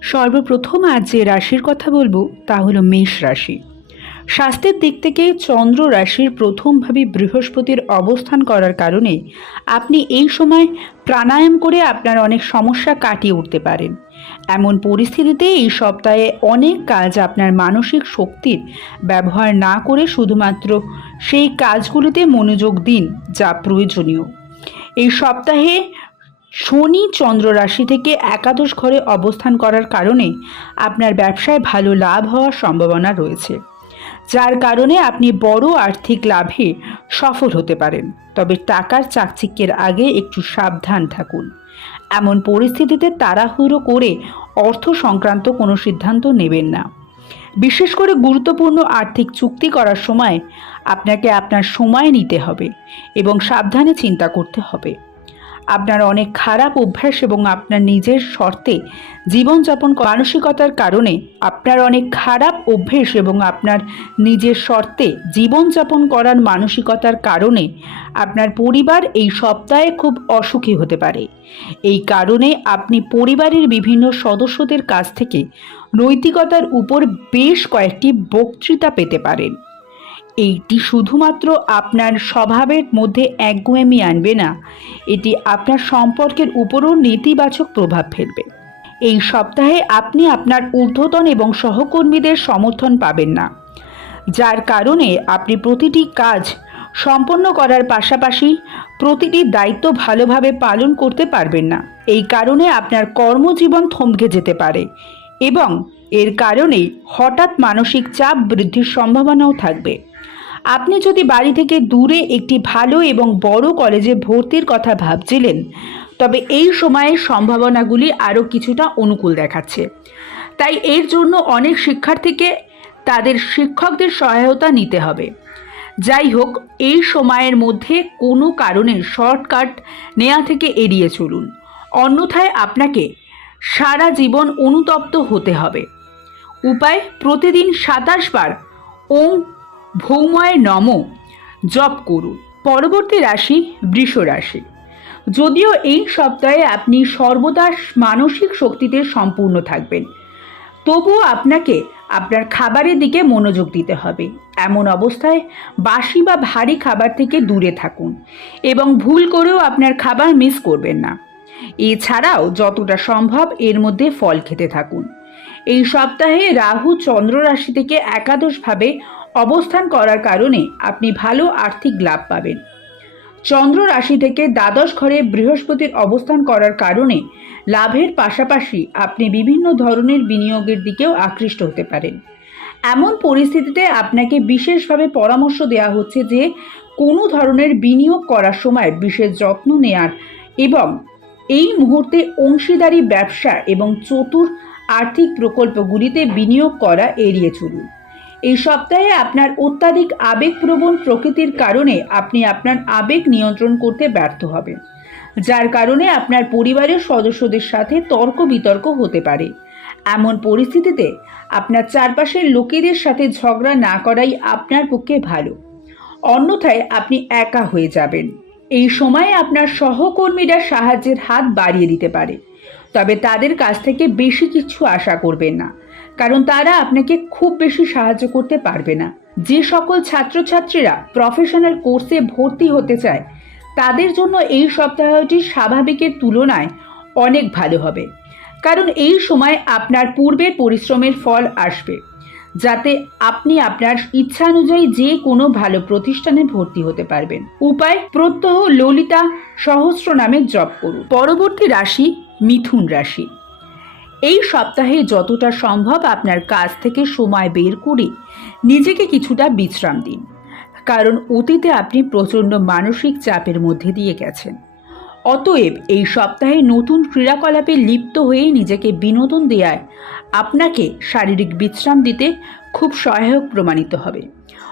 সর্বপ্রথম আজ যে রাশির কথা বলব তা হলো মেষ রাশি। স্বাস্থ্যের দিক থেকে চন্দ্র রাশির প্রথমভাবে বৃহস্পতির অবস্থান করার কারণে আপনি এই সময় প্রাণায়াম করে আপনার অনেক সমস্যা কাটিয়ে উঠতে পারেন। এমন পরিস্থিতিতে এই সপ্তাহে অনেক কাজ আপনার মানসিক শক্তির ব্যবহার না করে শুধুমাত্র সেই কাজগুলিতে মনোযোগ দিন যা প্রয়োজনীয়। এই সপ্তাহে শনি চন্দ্র রাশি থেকে একাদশ ঘরে অবস্থান করার কারণে আপনার ব্যবসায় ভালো লাভ হওয়ার সম্ভাবনা রয়েছে। যার কারণে আপনি বড় আর্থিক লাভে সফল হতে পারেন। তবে টাকার চাকচিক্যের আগে একটু সাবধান থাকুন। এমন পরিস্থিতিতে তাড়াহুড়ো করে অর্থ সংক্রান্ত কোনো সিদ্ধান্ত নেবেন না। বিশেষ করে গুরুত্বপূর্ণ আর্থিক চুক্তি করার সময় আপনাকে আপনার সময় নিতে হবে এবং সাবধানে চিন্তা করতে হবে। আপনার অনেক খারাপ অভ্যাস এবং আপনার নিজের শর্তে জীবনযাপন মানসিকতার কারণে আপনার অনেক খারাপ অভ্যেস এবং আপনার নিজের শর্তে জীবনযাপন করার মানসিকতার কারণে আপনার পরিবার এই সপ্তাহে খুব অসুখী হতে পারে। এই কারণে আপনি পরিবারের বিভিন্ন সদস্যদের কাছ থেকে নৈতিকতার উপর বেশ কয়েকটি বক্তৃতা পেতে পারেন। এইটি শুধুমাত্র আপনার স্বভাবের মধ্যে একগুয়েমি আনবে না। এটি আপনার সম্পর্কের উপরও নেতিবাচক প্রভাব ফেলবে। এই সপ্তাহে আপনি আপনার ঊর্ধ্বতন এবং সহকর্মীদের সমর্থন পাবেন না। যার কারণে আপনি প্রতিটি কাজ সম্পন্ন করার পাশাপাশি প্রতিটি দায়িত্ব ভালোভাবে পালন করতে পারবেন না। এই কারণে আপনার কর্মজীবন থমকে যেতে পারে এবং এর কারণে হঠাৎ মানসিক চাপ বৃদ্ধির সম্ভাবনাও থাকবে। আপনি যদি বাড়ি থেকে দূরে একটি ভালো এবং বড় কলেজে ভর্তির কথা ভাবছিলেন, তবে এই সময়ের সম্ভাবনাগুলি আরও কিছুটা অনুকূল দেখাচ্ছে। তাই এর জন্য অনেক শিক্ষার্থীকে তাদের শিক্ষকদের সহায়তা নিতে হবে। যাই হোক, এই সময়ের মধ্যে কোনো কারণে শর্টকাট নেওয়া থেকে এড়িয়ে চলুন। অন্যথায় আপনাকে সারা জীবন অনুতপ্ত হতে হবে। উপায়, প্রতিদিন সাতাশ বার ওম ভৌময় নম, জপ করুন। পরবর্তী রাশি বৃষ রাশি। যদিও এই সপ্তাহে আপনি সর্বদা মানসিক শক্তিতে সম্পূর্ণ থাকবেন। তবুও আপনাকে আপনার খাবারের দিকে মনোযোগ দিতে হবে। এমন অবস্থায় বাসি বা ভারী খাবার থেকে দূরে থাকুন এবং ভুল করেও আপনার খাবার মিস করবেন না। এছাড়াও যতটা সম্ভব এর মধ্যে ফল খেতে থাকুন। এই সপ্তাহে রাহু চন্দ্র রাশি থেকে একাদশভাবে অবস্থান করার কারণে আপনি ভালো আর্থিক লাভ পাবেন। চন্দ্র রাশি থেকে দ্বাদশ ঘরে বৃহস্পতির অবস্থান করার কারণে লাভের পাশাপাশি আপনি বিভিন্ন ধরনের বিনিয়োগের দিকেও আকৃষ্ট হতে পারেন। এমন পরিস্থিতিতে আপনাকে বিশেষভাবে পরামর্শ দেওয়া হচ্ছে যে কোনো ধরনের বিনিয়োগ করার সময় বিশেষ যত্ন নেয়ার এবং এই মুহূর্তে অংশীদারি ব্যবসা এবং চতুর আর্থিক প্রকল্পগুলিতে বিনিয়োগ করা এড়িয়ে চলুন। এই সপ্তাহে আপনার অত্যাধিক আবেগপ্রবণ প্রকৃতির কারণে আপনি আপনার আবেগ নিয়ন্ত্রণ করতে ব্যর্থ হবেন, যার কারণে আপনার পরিবারের সদস্যদের সাথে তর্ক বিতর্ক হতে পারে। এমন পরিস্থিতিতে আপনার চারপাশের লোকেদের সাথে ঝগড়া না করাই আপনার পক্ষে ভালো। অন্যথায় আপনি একা হয়ে যাবেন। এই সময়ে আপনার সহকর্মীরা সাহায্যের হাত বাড়িয়ে দিতে পারে, তবে তাদের কাছ থেকে বেশি কিছু আশা করবেন না। কারণ তারা আপনাকে খুব বেশি সাহায্য করতে পারবে না। যে সকল ছাত্রছাত্রীরা প্রফেশনাল কোর্সে ভর্তি হতে চায়, তাদের জন্য এই সপ্তাহটি স্বাভাবিকের তুলনায় অনেক ভালো হবে। কারণ এই সময় আপনার পূর্বের পরিশ্রমের ফল আসবে, যাতে আপনি আপনার ইচ্ছানুযায়ী যে কোনো ভালো প্রতিষ্ঠানে ভর্তি হতে পারবেন। উপায়, প্রত্যহ ললিতা সহস্র নামে জপ করুন। পরবর্তী রাশি মিথুন রাশি। এই সপ্তাহে যতটা সম্ভব আপনার কাজ থেকে সময় বের করে নিজেকে কিছুটা বিশ্রাম দিন। কারণ অতীতে আপনি প্রচণ্ড মানসিক চাপের মধ্যে দিয়ে গেছেন। অতএব এই সপ্তাহে নতুন ক্রীড়াকলাপে লিপ্ত হয়ে নিজেকে বিনোদন দেওয়ায় আপনাকে শারীরিক বিশ্রাম দিতে খুব সহায়ক প্রমাণিত হবে।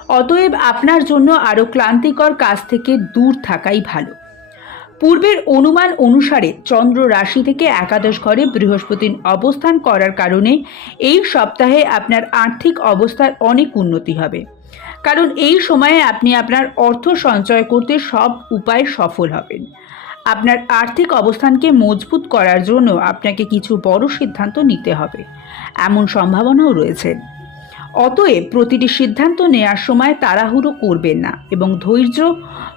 অতএব আপনার জন্য আরও ক্লান্তিকর কাজ থেকে দূর থাকাই ভালো। পূর্বের অনুমান অনুসারে চন্দ্র রাশি থেকে একাদশ ঘরে বৃহস্পতির অবস্থান করার কারণে এই সপ্তাহে আপনার আর্থিক অবস্থার অনেক উন্নতি হবে। কারণ এই সময়ে আপনি আপনার অর্থ সঞ্চয় করতে সব উপায়ে সফল হবেন। আপনার আর্থিক অবস্থানকে মজবুত করার জন্য আপনাকে কিছু বড় সিদ্ধান্ত নিতে হবে। এমন সম্ভাবনাও রয়েছে। অতএব প্রতিটি সিদ্ধান্ত নেওয়ার সময় তাড়াহুড়ো করবেন না এবং ধৈর্য,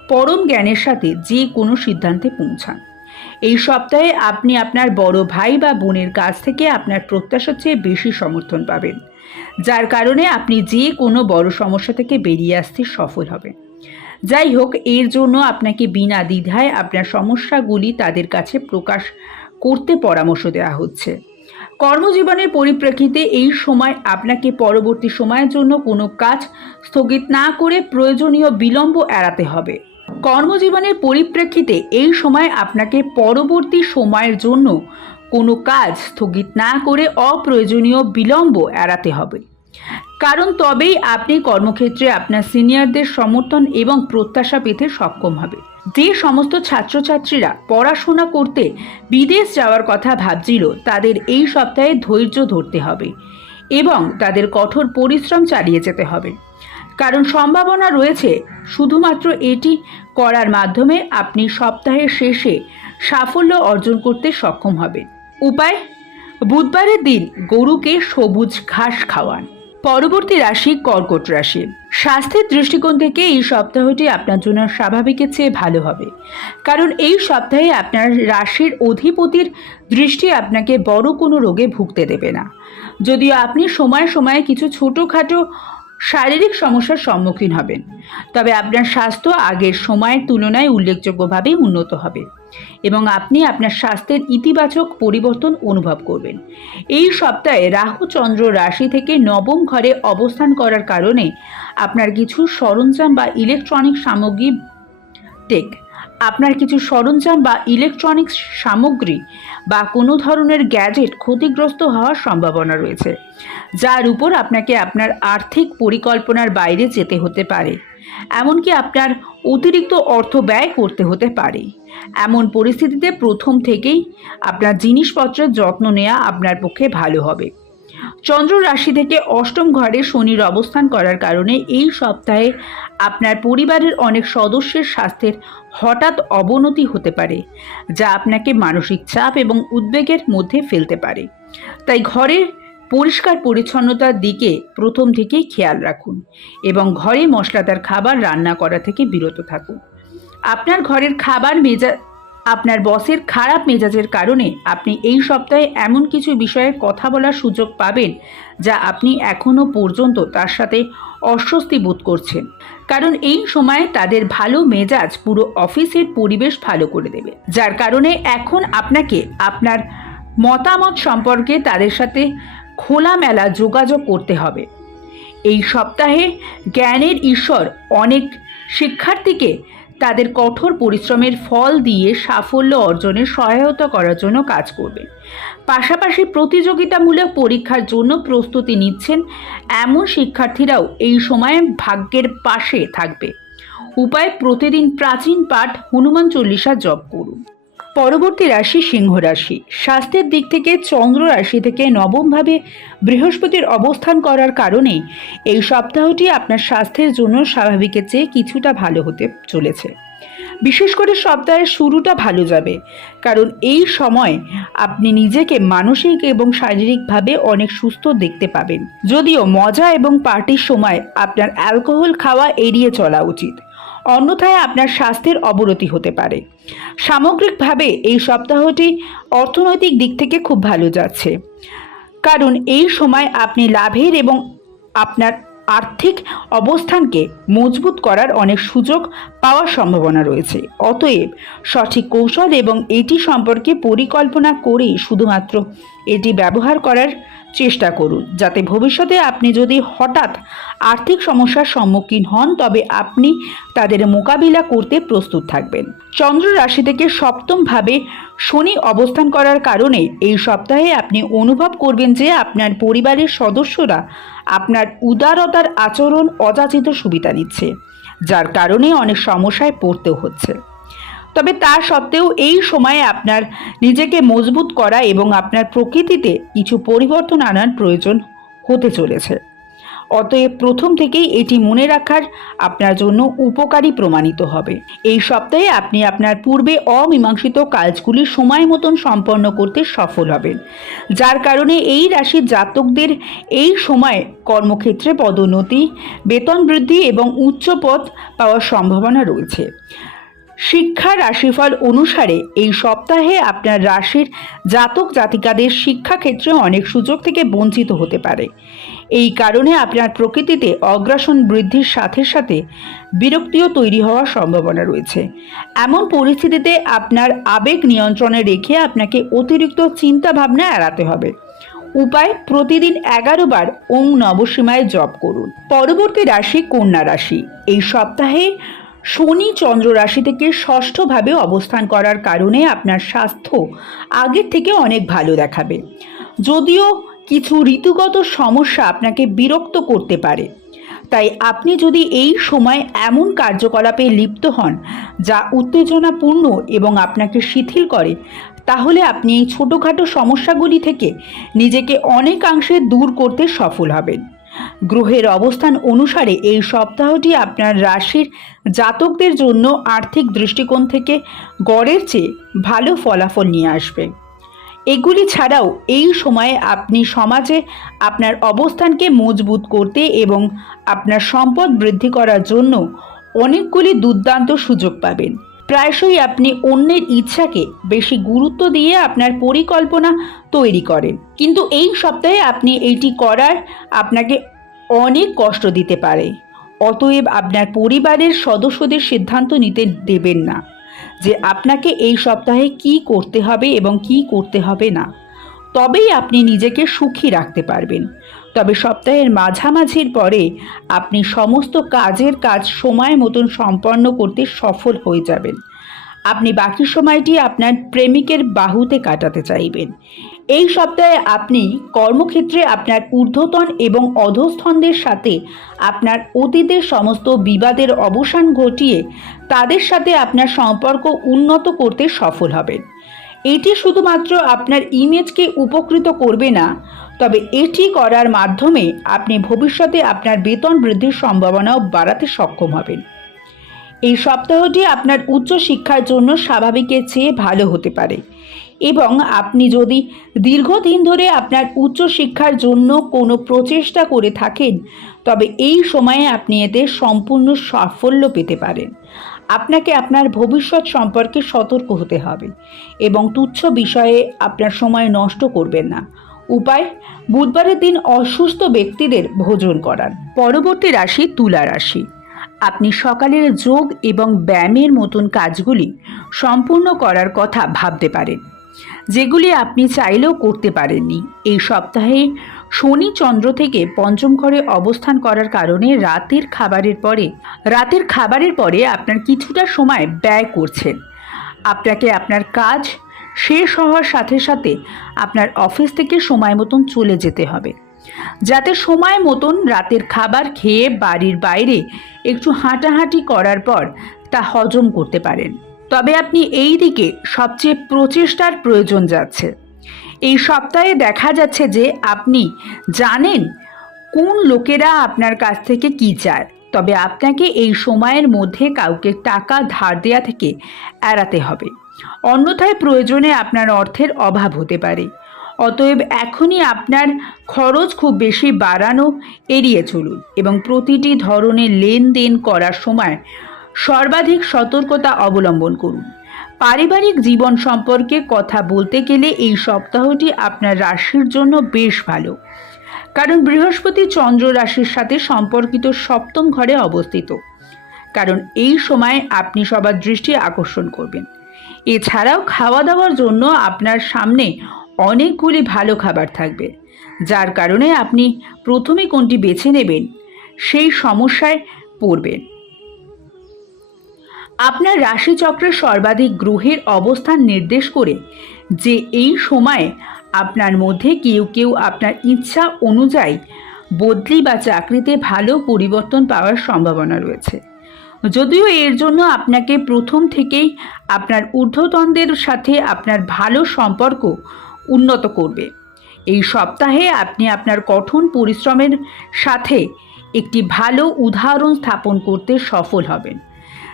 পরম জ্ঞানের সাথে যে কোনো সিদ্ধান্তে পৌঁছান। এই সপ্তাহে আপনি আপনার বড় ভাই বা বোনের কাছ থেকে আপনার প্রত্যাশার চেয়ে বেশি সমর্থন পাবেন, যার কারণে আপনি যে কোনো বড় সমস্যা থেকে বেরিয়ে আসতে সফল হবেন। যাই হোক, এর জন্য আপনাকে বিনা দ্বিধায় আপনার সমস্যাগুলি তাদের কাছে প্রকাশ করতে পরামর্শ দেওয়া হচ্ছে। কর্মজীবনের পরিপ্রেক্ষিতে এই সময় আপনাকে পরবর্তী সময়ের জন্য কোনো কাজ স্থগিত না করে প্রয়োজনীয় বিলম্ব এড়াতে হবে। কর্মজীবনের পরিপ্রেক্ষিতে এই সময় আপনাকে পরবর্তী সময়ের জন্য কোনো কাজ স্থগিত না করে অপ্রয়োজনীয় বিলম্ব এড়াতে হবে। কারণ তবেই আপনি কর্মক্ষেত্রে আপনার সিনিয়রদের সমর্থন এবং প্রত্যাশা পেতে সক্ষম হবে। যে সমস্ত ছাত্রছাত্রীরা পড়াশোনা করতে বিদেশ যাওয়ার কথা ভাবছিল, তাদের এই সপ্তাহে ধৈর্য ধরতে হবে এবং তাদের কঠোর পরিশ্রম চালিয়ে যেতে হবে। কারণ সম্ভাবনা রয়েছে, শুধুমাত্র এটি করার মাধ্যমে আপনি সপ্তাহের শেষে সাফল্য অর্জন করতে সক্ষম হবেন। উপায়, বুধবারের দিন গরুকে সবুজ ঘাস খাওয়ান। পরবর্তী রাশি কর্কট রাশি। স্বাস্থ্যের দৃষ্টিকোণ থেকে এই সপ্তাহটি আপনার জন্য স্বাভাবিকের চেয়ে ভালো হবে। কারণ এই সপ্তাহে আপনার রাশির অধিপতির দৃষ্টি আপনাকে বড় কোনো রোগে ভুগতে দেবে না। যদিও আপনি সময়ে সময়ে কিছু ছোটোখাটো শারীরিক সমস্যার সম্মুখীন হবেন। তবে আপনার স্বাস্থ্য আগের সময়ের তুলনায় উল্লেখযোগ্যভাবে উন্নত হবে। এবং আপনি আপনার স্বাস্থ্যের ইতিবাচক পরিবর্তন অনুভব করবেন। এই সপ্তাহে রাহু চন্দ্র রাশি থেকে নবম ঘরে অবস্থান করার কারণে আপনার কিছু সরঞ্জাম বা ইলেকট্রনিক সামগ্রী টেক। আপনার কিছু সরঞ্জাম বা ইলেকট্রনিক্স সামগ্রী বা কোনো ধরনের গ্যাজেট ক্ষতিগ্রস্ত হওয়ার সম্ভাবনা রয়েছে, যার উপর আপনাকে আপনার আর্থিক পরিকল্পনার বাইরে যেতে হতে পারে। এমনকি আপনার অতিরিক্ত অর্থ ব্যয় করতে হতে পারে। এমন পরিস্থিতিতে প্রথম থেকেই আপনার জিনিসপত্রের যত্ন নেওয়া আপনার পক্ষে ভালো হবে। চন্দ্র রাশি থেকে অষ্টম ঘরে শনির অবস্থান করার কারণে এই সপ্তাহে আপনার পরিবারের অনেক সদস্যের স্বাস্থ্যের হঠাৎ অবনতি হতে পারে, যা আপনাকে মানসিক চাপ এবং উদ্বেগের মধ্যে ফেলতে পারে। তাই ঘরের পরিষ্কার পরিচ্ছন্নতার দিকে প্রথম থেকেই খেয়াল রাখুন এবং ঘরে মশলাদার খাবার রান্না করা থেকে বিরত থাকুন। আপনার ঘরের খাবার মেজা, আপনার বসের খারাপ মেজাজের কারণে আপনি এই সপ্তাহে এমন কিছু বিষয়ে কথা বলার সুযোগ পাবেন যা আপনি এখনও পর্যন্ত তার সাথে অস্বস্তি বোধ করছেন। কারণ এই সময়ে তাদের ভালো মেজাজ পুরো অফিসের পরিবেশ ভালো করে দেবে। যার কারণে এখন আপনাকে আপনার মতামত সম্পর্কে তাদের সাথে খোলামেলা যোগাযোগ করতে হবে। এই সপ্তাহে জ্ঞানের ঈশ্বর অনেক শিক্ষার্থীকে তাদের কঠোর পরিশ্রমের ফল দিয়ে সাফল্য অর্জনে সহায়তা করার জন্য কাজ করবে। পাশাপাশি প্রতিযোগিতামূলক পরীক্ষার জন্য প্রস্তুতি নিচ্ছেন এমন শিক্ষার্থীরাও এই সময়ে ভাগ্যের পাশে থাকবে। উপায় প্রতিদিন প্রাচীন পাঠ হনুমান চল্লিশা জপ করুন। পরবর্তী রাশি সিংহ রাশি। স্বাস্থ্যের দিক থেকে চন্দ্র রাশি থেকে নবমভাবে বৃহস্পতির অবস্থান করার কারণে এই সপ্তাহটি আপনার স্বাস্থ্যের জন্য স্বাভাবিকের চেয়ে কিছুটা ভালো হতে চলেছে। বিশেষ করে সপ্তাহের শুরুটা ভালো যাবে, কারণ এই সময় আপনি নিজেকে মানসিক এবং শারীরিকভাবে অনেক সুস্থ দেখতে পাবেন। যদিও মজা এবং পার্টির সময় আপনার অ্যালকোহল খাওয়া এড়িয়ে চলা উচিত। অন্যথায় আপনার স্বাস্থ্যের অবনতি হতে পারে। সামগ্রিকভাবে এই সপ্তাহটি অর্থনৈতিক দিক থেকে খুব ভালো যাচ্ছে। কারণ এই সময় আপনি লাভের এবং আপনার আর্থিক অবস্থানকে মজবুত করার অনেক সুযোগ পাওয়ার সম্ভাবনা রয়েছে। অতএব সঠিক কৌশল এবং এটি সম্পর্কে পরিকল্পনা করে শুধুমাত্র এটি ব্যবহার করার চেষ্টা করুন, যাতে ভবিষ্যতে আপনি যদি হঠাৎ আর্থিক সমস্যার সম্মুখীন হন, তবে আপনি তাদের মোকাবিলা করতে প্রস্তুত থাকবেন। চন্দ্র রাশি থেকে সপ্তমভাবে শনি অবস্থান করার কারণে এই সপ্তাহে আপনি অনুভব করবেন যে আপনার পরিবারের সদস্যরা আপনার উদারতার আচরণ অযাচিত সুবিধা নিচ্ছে যার কারণে অনেক সমস্যায় পড়তেও হচ্ছে। তবে তা সত্ত্বেও এই সময়ে আপনার নিজেকে মজবুত করা এবং আপনার প্রকৃতিতে কিছু পরিবর্তন আনার প্রয়োজন হতে চলেছে। অতএব প্রথম থেকেই এটি মনে রাখার আপনার জন্য উপকারী প্রমাণিত হবে। এই সপ্তাহে আপনি আপনার পূর্বে অমীমাংসিত কাজগুলি সময় মতন সম্পন্ন করতে সফল হবেন। যার কারণে এই রাশির জাতকদের এই সময় কর্মক্ষেত্রে পদোন্নতি, বেতন বৃদ্ধি এবং উচ্চ পদ পাওয়ার সম্ভাবনা রয়েছে। শিক্ষা রাশিফল অনুসারে এই সপ্তাহে আপনার রাশির জাতক জাতিকাদের শিক্ষাক্ষেত্রে অনেক সুযোগ থেকে বঞ্চিত হতে পারে। এই কারণে আপনার প্রকৃতিতে অগ্রাসন বৃদ্ধির সাথে সাথে বিরক্তিও তৈরি হওয়ার সম্ভাবনা রয়েছে। এমন পরিস্থিতিতে আপনার আবেগ নিয়ন্ত্রণে রেখে আপনাকে অতিরিক্ত চিন্তা ভাবনা এড়াতে হবে। উপায়, প্রতিদিন এগারো বার ওং নবসীমায় জপ করুন। পরবর্তী রাশি কন্যা রাশি। এই সপ্তাহে শনি চন্দ্র রাশি থেকে ষষ্ঠভাবে অবস্থান করার কারণে আপনার স্বাস্থ্য আগের থেকে অনেক ভালো দেখাবে। যদিও কিছু ঋতুগত সমস্যা আপনাকে বিরক্ত করতে পারে। তাই আপনি যদি এই সময় এমন কার্যকলাপে লিপ্ত হন, যা উত্তেজনাপূর্ণ এবং আপনাকে শিথিল করে, তাহলে আপনি এই ছোটোখাটো সমস্যাগুলি থেকে নিজেকে অনেকাংশে দূর করতে সফল হবেন। গ্রহের অবস্থান অনুসারে এই সপ্তাহটি আপনার রাশির জাতকদের জন্য আর্থিক দৃষ্টিকোণ থেকে গড়ের চেয়ে ভালো ফলাফল নিয়ে আসবে। এগুলি ছাড়াও এই সময়ে আপনি সমাজে আপনার অবস্থানকে মজবুত করতে এবং আপনার সম্পদ বৃদ্ধি করার জন্য অনেকগুলি দুর্দান্ত সুযোগ পাবেন। প্রায়শই আপনি অন্যের ইচ্ছাকে বেশি গুরুত্ব দিয়ে আপনার পরিকল্পনা তৈরি করেন। কিন্তু এই সপ্তাহে আপনি এইটি করার আপনাকে অনেক কষ্ট দিতে পারে। অতএব আপনার পরিবারের সদস্যদের সিদ্ধান্ত নিতে দেবেন না। যে আপনাকে এই সপ্তাহে কি করতে হবে এবং কি করতে হবে না, তবেই আপনি নিজেকে সুখী রাখতে পারবেন। তবে সপ্তাহের মাঝামাঝির পরে আপনি সমস্ত কাজের কাজ সময় মতন সম্পন্ন করতে সফল হয়ে যাবেন। আপনি বাকি সময়টি আপনার প্রেমিকের বাহুতে কাটাতে চাইবেন। এই সপ্তাহে আপনি কর্মক্ষেত্রে আপনার ঊর্ধ্বতন এবং অধস্থনদের সাথে আপনার অতীতের সমস্ত বিবাদের অবসান ঘটিয়ে তাদের সাথে আপনার সম্পর্ক উন্নত করতে সফল হবেন। এটি শুধুমাত্র আপনার ইমেজকে উপকৃত করবে না, তবে এটি করার মাধ্যমে আপনি ভবিষ্যতে আপনার বেতন বৃদ্ধির সম্ভাবনাও বাড়াতে সক্ষম হবেন। এই সপ্তাহটি আপনার উচ্চ শিক্ষার জন্য স্বাভাবিকের চেয়ে ভালো হতে পারে। এবং আপনি যদি দীর্ঘদিন ধরে আপনার উচ্চ শিক্ষার জন্য কোনো প্রচেষ্টা করে থাকেন, তবে এই সময়ে আপনি এতে সম্পূর্ণ সাফল্য পেতে পারেন। আপনাকে আপনার ভবিষ্যৎ সম্পর্কে সতর্ক হতে হবে এবং তুচ্ছ বিষয়ে আপনার সময় নষ্ট করবেন না। উপায়, বুধবারের দিন অসুস্থ ব্যক্তিদের ভোজন করান। পরবর্তী রাশি তুলা রাশি। আপনি সকালের যোগ এবং ব্যায়ামের মতন কাজগুলি সম্পূর্ণ করার কথা ভাবতে পারেন। যেগুলি আপনি চাইলেও করতে পারেননি। এই সপ্তাহে শনি চন্দ্র থেকে পঞ্চম ঘরে অবস্থান করার কারণে রাতের খাবারের পরে, রাতের খাবারের পরে আপনার কিছুটা সময় ব্যয় করছেন। আপনাকে আপনার কাজ শেষ হওয়ার সাথে সাথে আপনার অফিস থেকে সময় মতন চলে যেতে হবে। যাতে সময় মতন রাতের খাবার খেয়ে বাড়ির বাইরে একটু হাঁটাহাঁটি করার পর তা হজম করতে পারেন। তবে আপনি এই দিকে সবচেয়ে প্রচেষ্টার প্রয়োজন যাচ্ছে। এই সপ্তাহে দেখা যাচ্ছে যে আপনি জানেন কোন লোকেরা আপনার কাছ থেকে কি চায়। তবে আপনাকে এই সময়ের মধ্যে কাউকে টাকা ধার দেওয়া থেকে এড়াতে হবে। অন্যথায় প্রয়োজনে আপনার অর্থের অভাব হতে পারে। অতএব এখনই আপনার খরচ খুব বেশি বাড়ানো এড়িয়ে চলুন এবং প্রতিটি ধরনের লেনদেন করার সময় সর্বাধিক সতর্কতা অবলম্বন করুন। পারিবারিক জীবন সম্পর্কে কথা বলতে গেলে এই সপ্তাহটি আপনার রাশির জন্য বেশ ভালো। কারণ বৃহস্পতি চন্দ্র রাশির সাথে সম্পর্কিত সপ্তম ঘরে অবস্থিত। কারণ এই সময় আপনি সবার দৃষ্টি আকর্ষণ করবেন। এছাড়াও খাওয়া দাওয়ার জন্য আপনার সামনে অনেকগুলি ভালো খাবার থাকবে, যার কারণে আপনি প্রথমে কোনটি বেছে নেবেন সেই সমস্যায় পড়বেন। আপনার রাশিচক্রে সর্বাধিক গ্রহের অবস্থান নির্দেশ করে যে এই সময়ে আপনার মধ্যে কেউ কেউ আপনার ইচ্ছা অনুযায়ী বদলি বা চাকরিতে ভালো পরিবর্তন পাওয়ার সম্ভাবনা রয়েছে। যদিও এর জন্য আপনাকে প্রথম থেকেই আপনার ঊর্ধ্বতনদের সাথে আপনার ভালো সম্পর্ক উন্নত করবে। এই সপ্তাহে আপনি আপনার কঠোর পরিশ্রমের সাথে একটি ভালো উদাহরণ স্থাপন করতে সফল হবেন।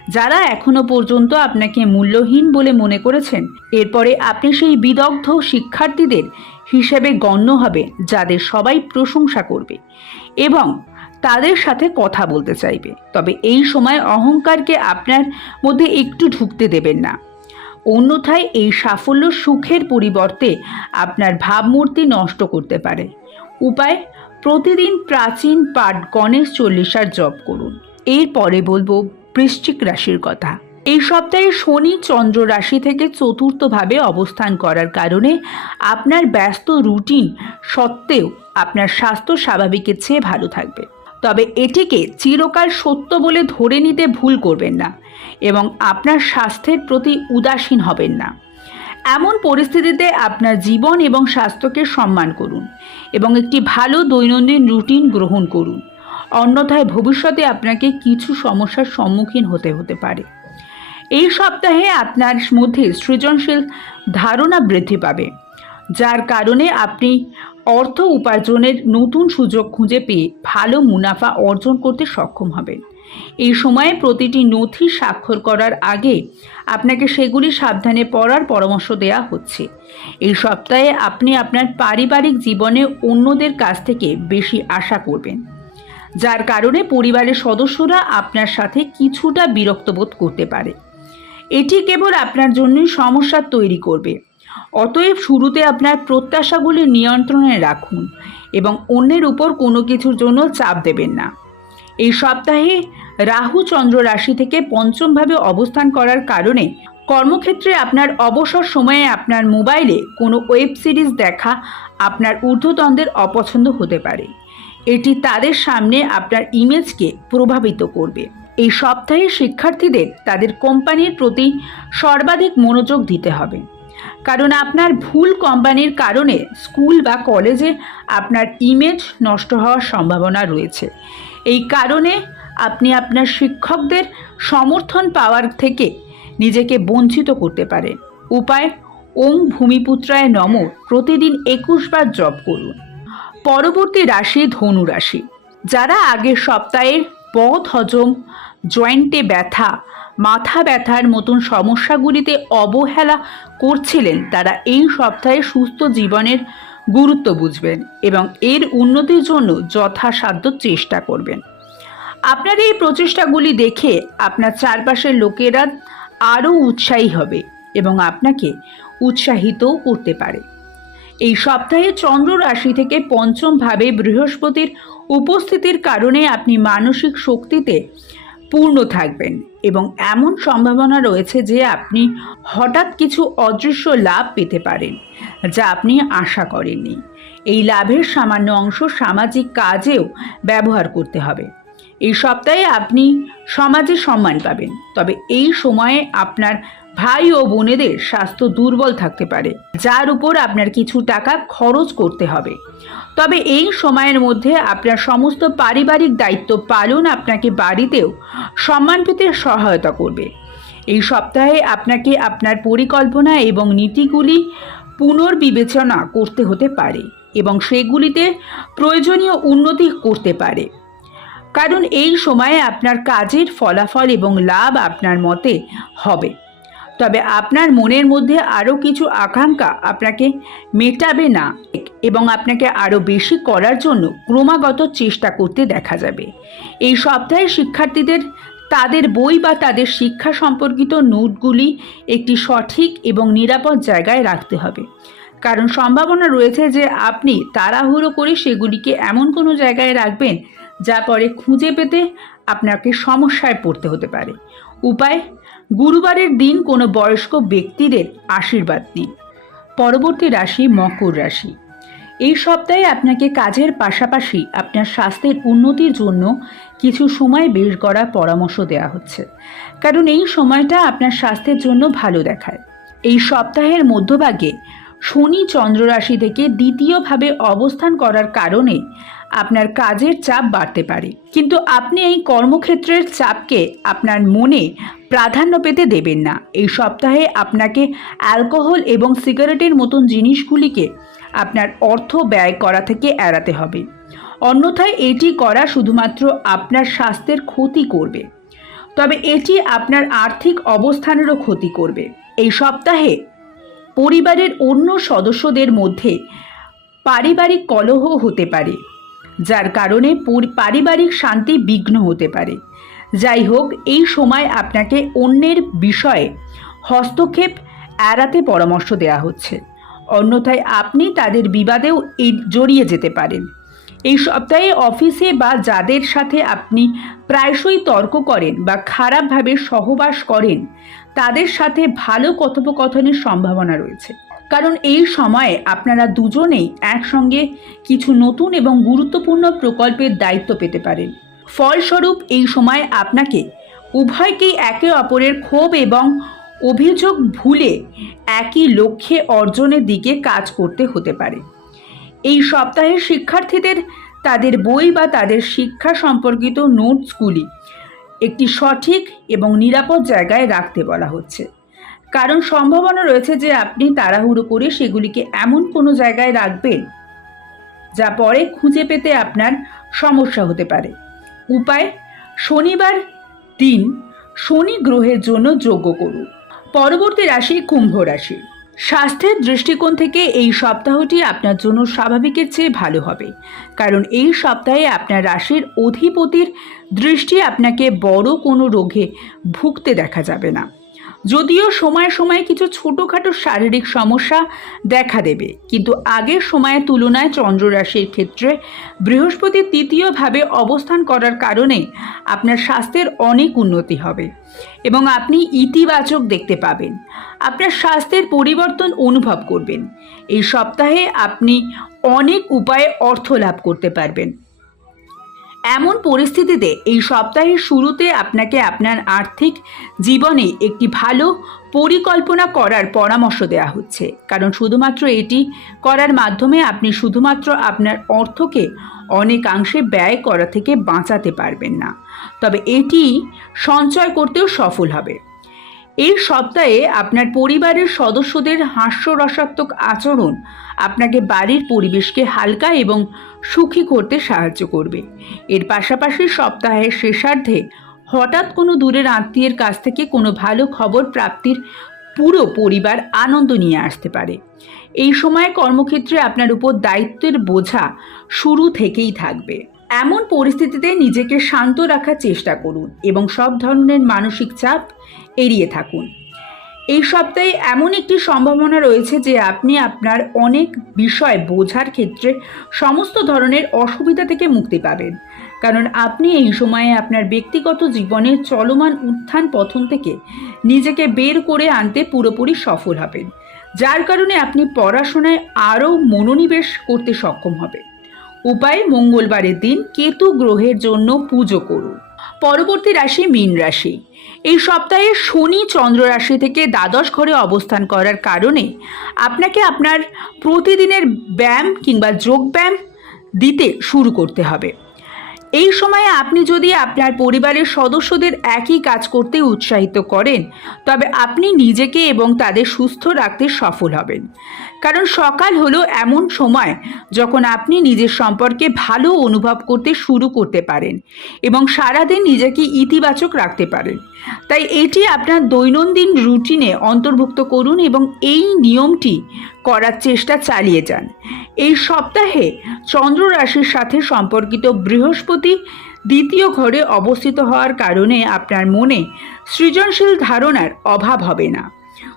যারা এখনও পর্যন্ত আপনাকে মূল্যহীন বলে মনে করেছেন, এরপরে আপনি সেই বিদগ্ধ শিক্ষার্থীদের হিসেবে গণ্য হবে, যাদের সবাই প্রশংসা করবে এবং তাদের সাথে কথা বলতে চাইবে। তবে এই সময় অহংকারকে আপনার মধ্যে একটু ঢুকতে দেবেন না। অন্যথায় এই সাফল্য সুখের পরিবর্তে আপনার ভাবমূর্তি নষ্ট করতে পারে। উপায়, প্রতিদিন প্রাচীন পাঠ গণেশ চল্লিশার জপ করুন। এরপরে বলব বৃশ্চিক রাশির কথা। এই সপ্তাহে শনি চন্দ্র রাশি থেকে চতুর্থভাবে অবস্থান করার কারণে আপনার ব্যস্ত রুটিন সত্ত্বেও আপনার স্বাস্থ্য স্বাভাবিকের চেয়ে ভালো থাকবে। তবে এটিকে চিরকাল সত্য বলে ধরে নিতে ভুল করবেন না এবং আপনার স্বাস্থ্যের প্রতি উদাসীন হবেন না। এমন পরিস্থিতিতে আপনার জীবন এবং স্বাস্থ্যকে সম্মান করুন এবং একটি ভালো দৈনন্দিন রুটিন গ্রহণ করুন। অন্যথায় ভবিষ্যতে আপনাকে কিছু সমস্যার সম্মুখীন হতে হতে পারে। এই সপ্তাহে আপনার মধ্যে সৃজনশীল ধারণা বৃদ্ধি পাবে, যার কারণে আপনি অর্থ উপার্জনের নতুন সুযোগ খুঁজে পেয়ে ভালো মুনাফা অর্জন করতে সক্ষম হবেন। এই সময়ে প্রতিটি নথি স্বাক্ষর করার আগে আপনাকে সেগুলি সাবধানে পড়ার পরামর্শ দেওয়া হচ্ছে। এই সপ্তাহে আপনি আপনার পারিবারিক জীবনে অন্যদের কাছ থেকে বেশি আশা করবেন। যার কারণে পরিবারের সদস্যরা আপনার সাথে কিছুটা বিরক্ত বোধ করতে পারে। এটি কেবল আপনার জন্যই সমস্যা তৈরি করবে। অতএব শুরুতে আপনার প্রত্যাশাগুলি নিয়ন্ত্রণে রাখুন এবং অন্যের উপর কোনো কিছুর জন্য চাপ দেবেন না। এই সপ্তাহে রাহু চন্দ্র রাশি থেকে পঞ্চমভাবে অবস্থান করার কারণে কর্মক্ষেত্রে আপনার অবসর সময়ে আপনার মোবাইলে কোনো ওয়েব সিরিজ দেখা আপনার ঊর্ধ্বতনদের অপছন্দ হতে পারে। এটি তাদের সামনে আপনার ইমেজকে প্রভাবিত করবে। এই সপ্তাহে শিক্ষার্থীদের তাদের কোম্পানির প্রতি সর্বাধিক মনোযোগ দিতে হবে। কারণ আপনার ভুল কোম্পানির কারণে স্কুল বা কলেজে আপনার ইমেজ নষ্ট হওয়ার সম্ভাবনা রয়েছে। এই কারণে আপনি আপনার শিক্ষকদের সমর্থন পাওয়ার থেকে নিজেকে বঞ্চিত করতে পারেন। উপায় ওং ভূমিপুত্রায় নম। প্রতিদিন একুশ বার জপ করুন। পরবর্তী রাশি ধনু রাশি। যারা আগের সপ্তাহের পথ হজম, জয়েন্টে ব্যথা, মাথা ব্যথার মতন সমস্যাগুলিতে অবহেলা করছিলেন, তারা এই সপ্তাহে সুস্থ জীবনের গুরুত্ব বুঝবেন এবং এর উন্নতির জন্য যথাসাধ্য চেষ্টা করবেন। আপনার এই প্রচেষ্টাগুলি দেখে আপনার চারপাশের লোকেরা আরও উৎসাহী হবে এবং আপনাকে উৎসাহিতও করতে পারে। এই সপ্তাহে চন্দ্র রাশি থেকে পঞ্চমভাবে বৃহস্পতির উপস্থিতির কারণে আপনি মানসিক শক্তিতে পূর্ণ থাকবেন এবং এমন সম্ভাবনা রয়েছে যে আপনি হঠাৎ কিছু অদৃশ্য লাভ পেতে পারেন, যা আপনি আশা করেননি। এই লাভের সামান্য অংশ সামাজিক কাজেও ব্যবহার করতে হবে। এই সপ্তাহে আপনি সমাজে সম্মান পাবেন, তবে এই সময়ে আপনার ভাই ও বোনেদের স্বাস্থ্য দুর্বল থাকতে পারে, যার উপর আপনার কিছু টাকা খরচ করতে হবে। তবে এই সময়ের মধ্যে আপনার সমস্ত পারিবারিক দায়িত্ব পালন আপনাকে বাড়িতেও সম্মান পেতে সহায়তা করবে। এই সপ্তাহে আপনাকে আপনার পরিকল্পনা এবং নীতিগুলি পুনর্বিবেচনা করতে হতে পারে এবং সেগুলিতে প্রয়োজনীয় উন্নতি করতে পারে। কারণ এই সময়ে আপনার কাজের ফলাফল এবং লাভ আপনার মতে হবে। তবে আপনার মনের মধ্যে আরও কিছু আকাঙ্ক্ষা আপনাকে মেটাবে না এবং আপনাকে আরও বেশি করার জন্য ক্রমাগত চেষ্টা করতে দেখা যাবে। এই সপ্তাহে শিক্ষার্থীদের, তাদের বই বা তাদের শিক্ষা সম্পর্কিত নোটগুলি একটি সঠিক এবং নিরাপদ জায়গায় রাখতে হবে। কারণ সম্ভাবনা রয়েছে যে আপনি তাড়াহুড়ো করে সেগুলিকে এমন কোনো জায়গায় রাখবেন যা পরে খুঁজে পেতে আপনাকে সমস্যায় পড়তে হতে পারে। উপায় গুরুবারের দিন কোনো বয়স্ক ব্যক্তিদের আশীর্বাদ নিন। পরবর্তী রাশি মকর রাশি। এই সপ্তাহে আপনাকে কাজের পাশাপাশি আপনার স্বাস্থ্যের উন্নতির জন্য কিছু সময় বের করার পরামর্শ দেওয়া হচ্ছে। কারণ এই সময়টা আপনার স্বাস্থ্যের জন্য ভালো দেখায়। এই সপ্তাহের মধ্যভাগে শনি চন্দ্র রাশি থেকে দ্বিতীয়ভাবে অবস্থান করার কারণে আপনার কাজের চাপ বাড়তে পারে। কিন্তু আপনি এই কর্মক্ষেত্রের চাপকে আপনার মনে প্রাধান্য পেতে দেবেন না। এই সপ্তাহে আপনাকে অ্যালকোহল এবং সিগারেটের মতন জিনিসগুলিকে আপনার অর্থ ব্যয় করা থেকে এড়াতে হবে। অন্যথায় এটি করা শুধুমাত্র আপনার স্বাস্থ্যের ক্ষতি করবে। তবে এটি আপনার আর্থিক অবস্থানেরও ক্ষতি করবে। এই সপ্তাহে পরিবারের অন্য সদস্যদের মধ্যে পারিবারিক কলহ হতে পারে, যার কারণে পারিবারিক শান্তি বিঘ্ন হতে পারে। যাই হোক, এই সময় আপনাকে অন্যের বিষয়ে হস্তক্ষেপ এড়াতে পরামর্শ দেওয়া হচ্ছে। অন্যথায় আপনি তাদের বিবাদেও জড়িয়ে যেতে পারেন। এই সপ্তাহে অফিসে বা যাদের সাথে আপনি প্রায়শই তর্ক করেন বা খারাপভাবে সহবাস করেন তাদের সাথে ভালো কথোপকথনের সম্ভাবনা রয়েছে। কারণ এই সময়ে আপনারা দুজনেই একসঙ্গে কিছু নতুন এবং গুরুত্বপূর্ণ প্রকল্পের দায়িত্ব পেতে পারেন। ফলস্বরূপ এই সময় আপনাকে উভয়কেই একে অপরের ক্ষোভ এবং অভিযোগ ভুলে একই লক্ষ্যে অর্জনের দিকে কাজ করতে হতে পারে। এই সপ্তাহে শিক্ষার্থীদের তাদের বই বা তাদের শিক্ষা সম্পর্কিত নোটসগুলি একটি সঠিক এবং নিরাপদ জায়গায় রাখতে বলা হচ্ছে। কারণ সম্ভাবনা রয়েছে যে আপনি তাড়াহুড়ো করে সেগুলিকে এমন কোনো জায়গায় রাখবেন যা পরে খুঁজে পেতে আপনার সমস্যা হতে পারে। উপায়, শনিবার দিন শনি গ্রহের জন্য যোগ্য করুন। পরবর্তী রাশি কুম্ভ রাশি। স্বাস্থ্যের দৃষ্টিকোণ থেকে এই সপ্তাহটি আপনার জন্য স্বাভাবিকের চেয়ে ভালো হবে। কারণ এই সপ্তাহে আপনার রাশির অধিপতির দৃষ্টি আপনাকে বড় কোনো রোগে ভুগতে দেখা যাবে না। যদিও সময় সময়ে কিছু ছোটোখাটো শারীরিক সমস্যা দেখা দেবে, কিন্তু আগের সময়ের তুলনায় চন্দ্র রাশির ক্ষেত্রে বৃহস্পতি তৃতীয়ভাবে অবস্থান করার কারণে আপনার স্বাস্থ্যের অনেক উন্নতি হবে এবং আপনি ইতিবাচক দেখতে পাবেন। আপনার স্বাস্থ্যের পরিবর্তন অনুভব করবেন। এই সপ্তাহে আপনি অনেক উপায়ে অর্থ লাভ করতে পারবেন। এমন পরিস্থিতিতে এই সপ্তাহের শুরুতে আপনাকে আপনার আর্থিক জীবনে একটি ভালো পরিকল্পনা করার পরামর্শ দেওয়া হচ্ছে। কারণ শুধুমাত্র এটি করার মাধ্যমে আপনি শুধুমাত্র আপনার অর্থকে অনেকাংশে ব্যয় করা থেকে বাঁচাতে পারবেন না। তবে এটি সঞ্চয় করতেও সফল হবে। এই সপ্তাহে আপনার পরিবারের সদস্যদের হাস্যরসাত্মক আচরণ আপনাকে বাড়ির পরিবেশকে হালকা এবং সুখী করতে সাহায্য করবে। এর পাশাপাশি সপ্তাহের শেষার্ধে হঠাৎ কোনো দূরের আত্মীয়ের কাছ থেকে কোনো ভালো খবর প্রাপ্তির পুরো পরিবার আনন্দ নিয়ে আসতে পারে। এই সময় কর্মক্ষেত্রে আপনার উপর দায়িত্বের বোঝা শুরু থেকেই থাকবে। এমন পরিস্থিতিতে নিজেকে শান্ত রাখার চেষ্টা করুন এবং সব ধরনের মানসিক চাপ এড়িয়ে থাকুন। এই সপ্তাহে এমন একটি সম্ভাবনা রয়েছে যে আপনি আপনার অনেক বিষয় বোঝার ক্ষেত্রে সমস্ত ধরনের অসুবিধা থেকে মুক্তি পাবেন। কারণ আপনি এই সময়ে আপনার ব্যক্তিগত জীবনের চলমান উত্থান পথন থেকে নিজেকে বের করে আনতে পুরোপুরি সফল হবেন। যার কারণে আপনি পড়াশোনায় আরও মনোনিবেশ করতে সক্ষম হবেন। উপায়, মঙ্গলবারের দিন, কেতু গ্রহের জন্য পুজো করুন। পরবর্তী রাশি, মীন রাশি। এই সপ্তাহে শনি চন্দ্র রাশি থেকে দ্বাদশ ঘরে অবস্থান করার কারণে আপনাকে আপনার প্রতিদিনের ব্যায়াম কিংবা যোগ ব্যায়াম দিতে শুরু করতে হবে। এই সময়ে আপনি যদি আপনার পরিবারের সদস্যদের একই কাজ করতে উৎসাহিত করেন, তবে আপনি নিজেকে এবং তাদের সুস্থ রাখতে সফল হবেন। কারণ সকাল হলো এমন সময় যখন আপনি নিজের সম্পর্কে ভালো অনুভব করতে শুরু করতে পারেন এবং সারাদিন নিজেকে ইতিবাচক রাখতে পারেন। তাই এটি আপনার দৈনন্দিন রুটিনে অন্তর্ভুক্ত করুন এবং এই নিয়মটি করার চেষ্টা চালিয়ে যান। এই সপ্তাহে চন্দ্র রাশির সাথে সম্পর্কিত বৃহস্পতি দ্বিতীয় ঘরে অবস্থিত হওয়ার কারণে আপনার মনে সৃজনশীল ধারণার অভাব হবে না।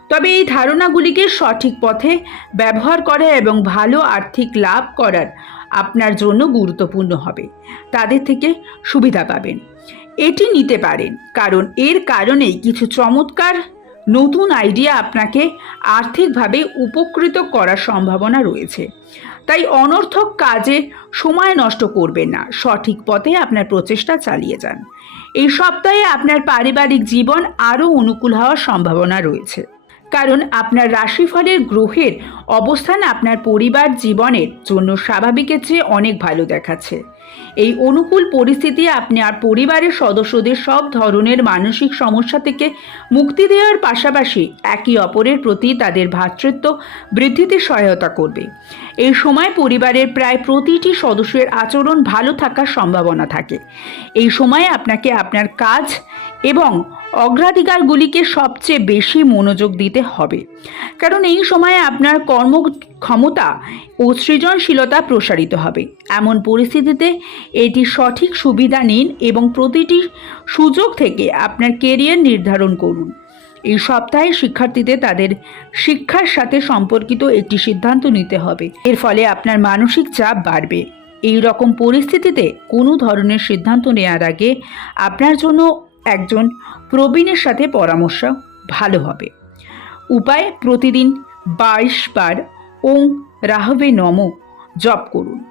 তবে এই ধারণাগুলিকে সঠিক পথে ব্যবহার করা এবং ভালো আর্থিক লাভ করার আপনার জন্য গুরুত্বপূর্ণ হবে। তাদের থেকে সুবিধা পাবেন। এটি নিতে পারেন, কারণ এর কারণেই কিছু চমৎকার নতুন আইডিয়া আপনাকে আর্থিকভাবে উপকৃত করার সম্ভাবনা রয়েছে। তাই অনর্থক কাজে সময় নষ্ট করবেন না, সঠিক পথে আপনার প্রচেষ্টা চালিয়ে যান। এই সপ্তাহে আপনার পারিবারিক জীবন আরও অনুকূল হওয়ার সম্ভাবনা রয়েছে। কারণ আপনার রাশিফলের গ্রহের অবস্থান আপনার পরিবার জীবনের জন্য স্বাভাবিকের চেয়ে অনেক ভালো দেখাচ্ছে। এই অনুকূল পরিস্থিতি আপনার পরিবারের সদস্যদের সব ধরনের মানসিক সমস্যা থেকে মুক্তি দেওয়ার পাশাপাশি একে অপরের প্রতি তাদের ভ্রাতৃত্ব বৃদ্ধিতে সহায়তা করবে। এই সময় পরিবারের প্রায় প্রতিটি সদস্যের আচরণ ভালো থাকার সম্ভাবনা থাকে। এই সময় আপনাকে আপনার কাজ এবং অগ্রাধিকারগুলিকে সবচেয়ে বেশি মনোযোগ দিতে হবে। কারণ এই সময়ে আপনার কর্মক্ষমতা ও সৃজনশীলতা প্রসারিত হবে। এমন পরিস্থিতিতে এটি সঠিক সুবিধা নিন এবং প্রতিটি সুযোগ থেকে আপনার কেরিয়ার নির্ধারণ করুন। এই সপ্তাহে শিক্ষার্থীদের তাদের শিক্ষার সাথে সম্পর্কিত একটি সিদ্ধান্ত নিতে হবে। এর ফলে আপনার মানসিক চাপ বাড়বে। এই রকম পরিস্থিতিতে কোনো ধরনের সিদ্ধান্ত নেওয়ার আগে আপনার জন্য একজন প্রবীণের সাথে পরামর্শ ভালো হবে। উপায়, প্রতিদিন বাইশ বার ওং রাহবে নম জপ করুন।